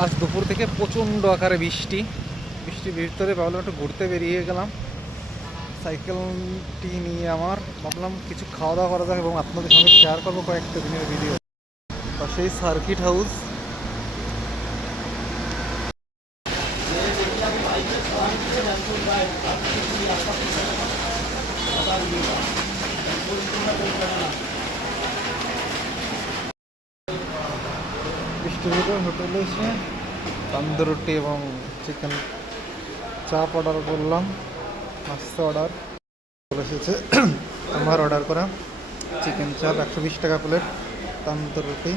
আজ দুপুর থেকে প্রচণ্ড আকারে বৃষ্টির ভিতরে ভাবলাম একটু ঘুরতে বেরিয়ে গেলাম সাইকেলটি নিয়ে। ভাবলাম কিছু খাওয়া দাওয়া করা যাক এবং আপনাদের সঙ্গে শেয়ার করবো কয়েকটা দিনের ভিডিও। সেই সার্কিট হাউস বৃষ্টির ভিতরে হোটেলে এসে তন্দুর রুটি এবং চিকেন চাপ অর্ডার করলাম। নাস্তা অর্ডার চলে এসেছে। আমার অর্ডার করা চিকেন চাপ 120 টাকা প্লেট, তন্দুর রুটি।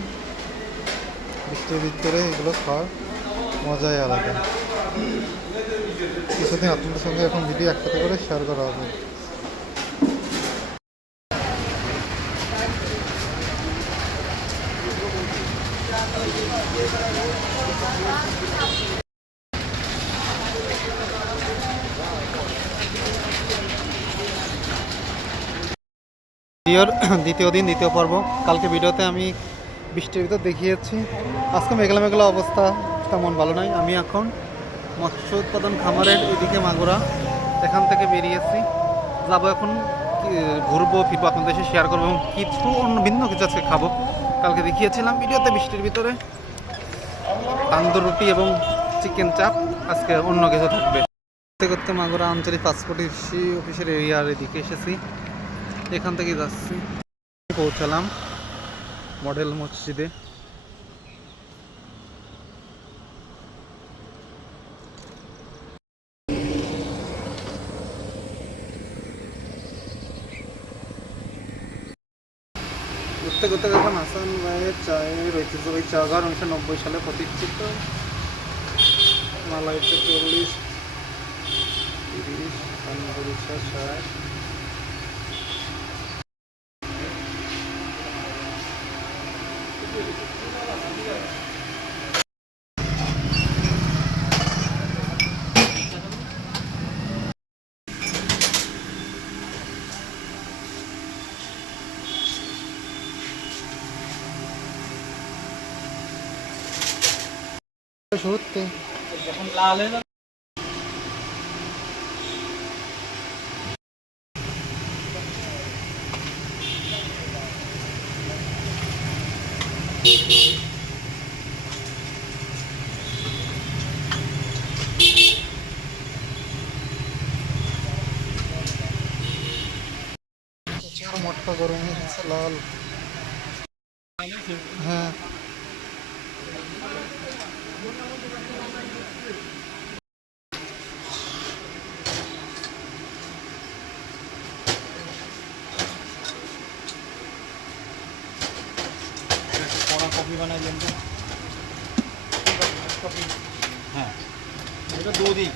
বৃষ্টির ভিতরে এগুলো খাওয়ার মজাই আলাদা। কিছুদিন আপনাদের সঙ্গে এখন ভিডিও একসাথে করে শেয়ার করা হবে। ভিডিওর দ্বিতীয় দিন, দ্বিতীয় পর্ব। কালকে ভিডিওতে আমি বৃষ্টির ভিতর দেখিয়েছি। আজকে মেঘলা মেঘলা অবস্থা, তেমন ভালো নয়। আমি এখন মৎস্য উৎপাদন খামারের এদিকে মাগুরা, এখান থেকে বেরিয়েছি। যাবো এখন, ঘুরবো ফিরবো, আপনাদের সাথে শেয়ার করবো এবং কিছু অন্য ভিন্ন কিছু আজকে খাবো। কালকে দেখিয়েছিলাম ভিডিওতে বৃষ্টির ভিতরে তান্দুর রুটি এবং চিকেন চাপ, আজকে অন্য কিছু থাকবে। করতে করতে মাগুরা আঞ্চলিক পাসপোর্ট অফিসের এরিয়ার এদিকে এসেছি। এখান থেকে যাচ্ছি, পৌঁছালাম মডেল মসজিদে। ঘুরতে ঘুরতে দেখলাম হাসান ভাইয়ের চায়ের ঐতিহ্যবাহী চা ঘর 1990 সালে প্রতিষ্ঠিত। মালাইতে 40, 30, 60। সত্যি যখন লাল হয়ে যাবে মোটকা গরম হয়ে গেছে, লাল। হ্যাঁ, কফি বানাই দেন তো। হ্যাঁ, এটা দুধই।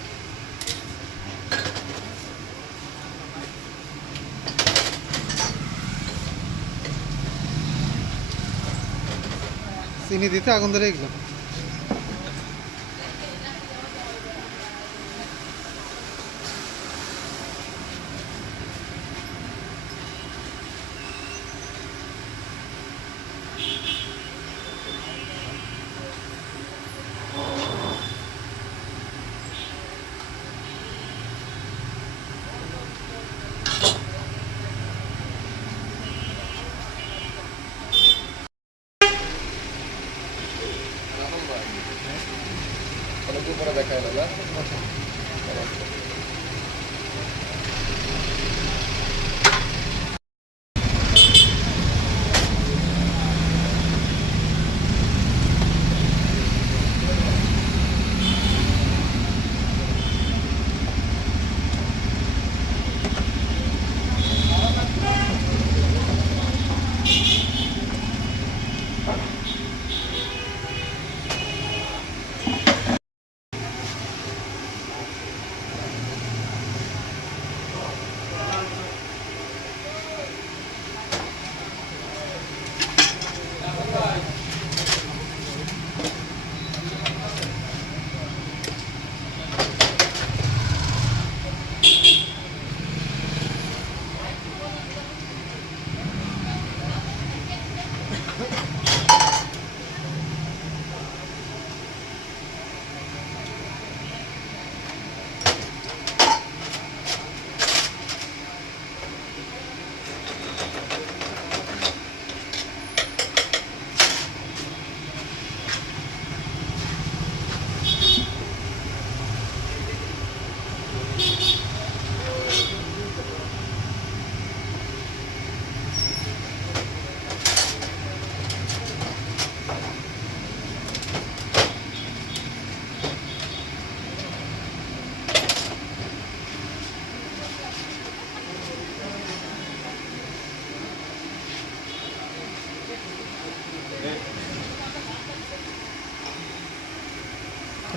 চিনি দিতে আগুন ধরে গেলাম। দেখা গেল।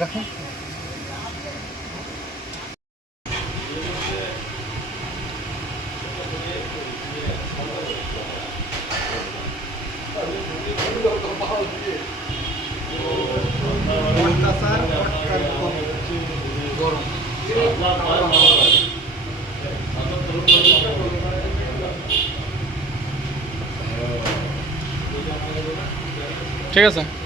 রাখেন। গরম ঠিক আছে।